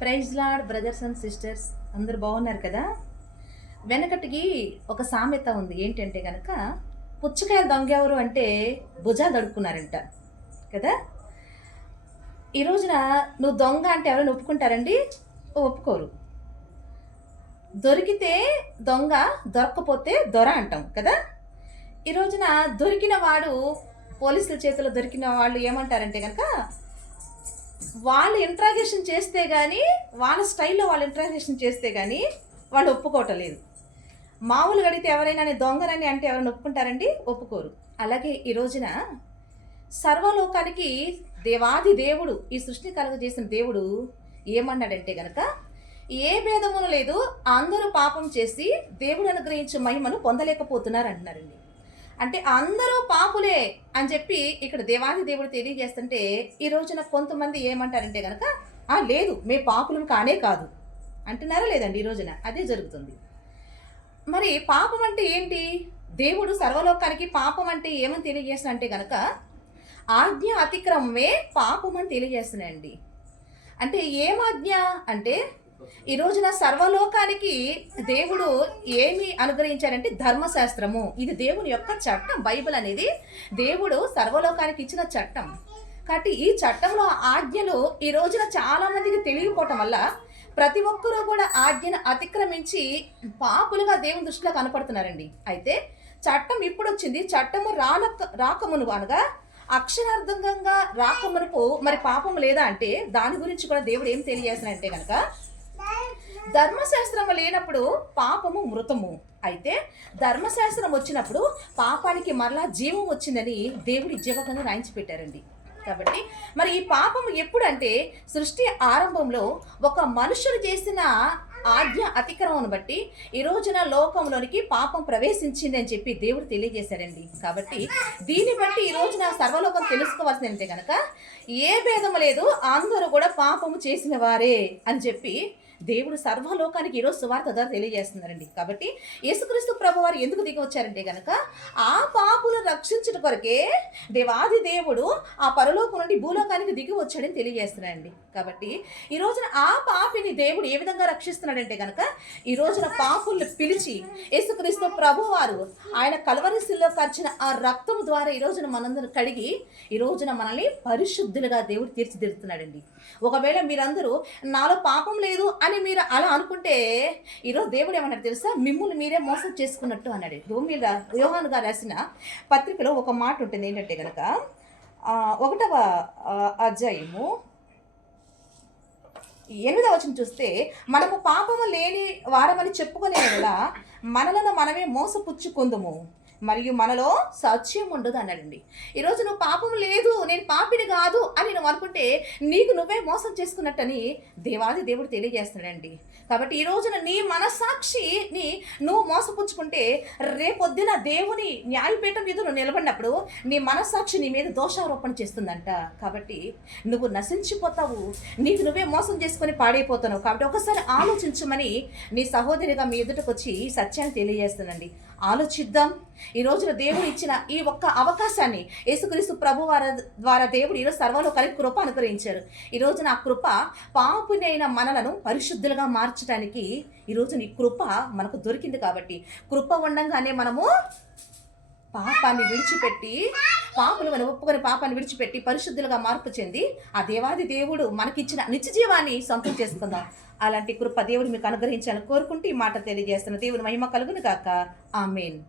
Praise Lord brothers and sisters, అందరు బాగున్నారు కదా. వెనకటికి ఒక సామెత ఉంది. ఏంటంటే కనుక పుచ్చకాయలు దొంగెవరు అంటే భుజాలు దడుక్కున్నారంట కదా. ఈ రోజున నువ్వు దొంగ అంటే ఎవరైనా ఒప్పుకుంటారండి? ఒప్పుకోరు. దొరికితే దొంగ, దొరక్కపోతే దొర అంటాం కదా. ఈ రోజున దొరికిన వాడు, పోలీసుల చేతిలో దొరికిన వాళ్ళు ఏమంటారంటే కనుక వాళ్ళు ఇంట్రాగేషన్ చేస్తే కానీ, వాళ్ళ స్టైల్లో వాళ్ళు ఇంట్రాగేషన్ చేస్తే కానీ వాళ్ళు ఒప్పుకోవటం లేదు. మామూలుగా అడిగితే ఎవరైనా దొంగనని అంటే ఎవరైనా ఒప్పుకుంటారండి? ఒప్పుకోరు. అలాగే ఈ రోజున సర్వలోకానికి దేవాది దేవుడు, ఈ సృష్టిని కలుగజేసిన దేవుడు ఏమన్నాడంటే గనక ఏ భేదమును లేదు, అందరూ పాపం చేసి దేవుడు అనుగ్రహించే మహిమను పొందలేకపోతున్నారు అంటున్నారండి. అంటే అందరూ పాపులే అని చెప్పి ఇక్కడ దేవాది దేవుడు తెలియజేస్తుంటే, ఈ రోజున కొంతమంది ఏమంటారంటే కనుక లేదు, మేము పాపులం కానే కాదు అంటున్నారా లేదండి? ఈ రోజున అదే జరుగుతుంది. మరి పాపం అంటే ఏంటి? దేవుడు సర్వలోకానికి పాపం అంటే ఏమని తెలియజేస్తున్నా అంటే కనుక ఆజ్ఞ అతిక్రమమే పాపం అని తెలియజేస్తున్నాయండి. అంటే ఏం ఆజ్ఞ అంటే, ఈ రోజున సర్వలోకానికి దేవుడు ఏమి అనుగ్రహించారంటే ధర్మశాస్త్రము. ఇది దేవుని యొక్క చట్టం. బైబిల్ అనేది దేవుడు సర్వలోకానికి ఇచ్చిన చట్టం. కాబట్టి ఈ చట్టంలో ఆజ్ఞలు ఈ రోజున చాలా మందికి తెలియకపోవటం వల్ల ప్రతి ఒక్కరూ కూడా ఆజ్ఞను అతిక్రమించి పాపులుగా దేవుని దృష్టిలో కనపడుతున్నారండి. అయితే చట్టం ఇప్పుడు వచ్చింది. చట్టము రాకమును అనగా అక్షరార్థంగా రాకమునుపు మరి పాపం లేదా అంటే దాని గురించి కూడా దేవుడు ఏం తెలియజేస్తున్నాడంటే కనుక ధర్మశాస్త్రం లేనప్పుడు పాపము మృతము. అయితే ధర్మశాస్త్రం వచ్చినప్పుడు పాపానికి మరలా జీవం వచ్చిందని దేవుడి జీవకంగా రాయించి పెట్టారండి. కాబట్టి మరి ఈ పాపం ఎప్పుడంటే సృష్టి ఆరంభంలో ఒక మనుషులు చేసిన ఆజ్ఞ అతిక్రమం బట్టి ఈ రోజున లోకంలోనికి పాపం ప్రవేశించింది అని చెప్పి దేవుడు తెలియజేశారండి. కాబట్టి దీన్ని బట్టి ఈ రోజున సర్వలోకం తెలుసుకోవాల్సింది అంటే కనుక ఏ భేదము లేదు, అందరూ కూడా పాపము చేసిన వారే అని చెప్పి దేవుడు సర్వలోకానికి ఈరోజు సువార్త ద్వారా తెలియజేస్తున్నారండి. కాబట్టి యేసుక్రీస్తు ప్రభువారు ఎందుకు దిగి వచ్చారంటే కనుక ఆ పాపులను రక్షించట కొరకే దేవాది దేవుడు ఆ పరలోకం నుండి భూలోకానికి దిగి వచ్చాడని తెలియజేస్తున్నాడండి. కాబట్టి ఈ రోజున ఆ పాపిని దేవుడు ఏ విధంగా రక్షిస్తున్నాడంటే కనుక ఈ రోజున పాపుల్ని పిలిచి యేసుక్రీస్తు ప్రభువారు ఆయన కల్వరిశిల్లో ఖర్చిన ఆ రక్తం ద్వారా ఈ రోజున మనందరూ కడిగి ఈ రోజున మనల్ని పరిశుద్ధులుగా దేవుడు తీర్చిదిద్దుతున్నాడండి. ఒకవేళ మీరందరూ నాలో పాపం లేదు అని మీరు అలా అనుకుంటే ఈరోజు దేవుడు ఏమన్నాడు తెలుసా? మిమ్మల్ని మీరే మోసం చేసుకున్నట్టు అన్నాడు. యోహాను గారు రాసిన పత్రికలో ఒక మాట ఉంటుంది. ఏంటంటే కనుక 1వ అధ్యాయము 8వ వచనం చూస్తే, మనము పాపము లేని వారమని చెప్పుకునే వల్ల మనలను మనమే మోసపుచ్చుకుందుము మరియు మనలో సత్యం ఉండదు అన్నాడండి. ఈరోజు నువ్వు పాపం లేదు, నేను పాపిని కాదు అని నువ్వు అనుకుంటే నీకు నువ్వే మోసం చేసుకున్నట్టని దేవాది దేవుడు తెలియజేస్తున్నాడండి. కాబట్టి ఈ రోజున నీ మనస్సాక్షిని నువ్వు మోసపుచ్చుకుంటే రేపొద్దున దేవుని న్యాయపీఠం మీద నువ్వు నిలబడినప్పుడు నీ మనస్సాక్షి నీ మీద దోషారోపణ చేస్తుందంట. కాబట్టి నువ్వు నశించిపోతావు, నీకు నువ్వే మోసం చేసుకొని పాడైపోతావు. కాబట్టి ఒకసారి ఆలోచించమని నీ సహోదరిగా మీ ఎదుటకు వచ్చి సత్యాన్ని తెలియజేస్తానండి. ఆలోచిద్దాం. ఈ రోజున దేవుడు ఇచ్చిన ఈ ఒక్క అవకాశాన్ని యేసుక్రీస్తు ప్రభు ద్వారా దేవుడు ఈరోజు సర్వలోకానికి కృప అనుగ్రహించారు. ఈ రోజున ఆ కృప పాపునైన మనలను పరిశుద్ధులుగా మార్చడానికి ఈ రోజున ఈ కృప మనకు దొరికింది. కాబట్టి కృప ఉండంగానే మనము పాపాన్ని విడిచిపెట్టి, పాపులు మనం ఒప్పుకొని పాపాన్ని విడిచిపెట్టి పరిశుద్ధులుగా మార్పు చెంది ఆ దేవాది దేవుడు మనకిచ్చిన నిత్య జీవాన్ని సొంతం చేసుకుందాం. అలాంటి కృప దేవుడు మీకు అనుగ్రహించాలని కోరుకుంటూ ఈ మాట తెలియజేస్తున్న దేవుని మహిమ కలుగును గాక. ఆమేన్.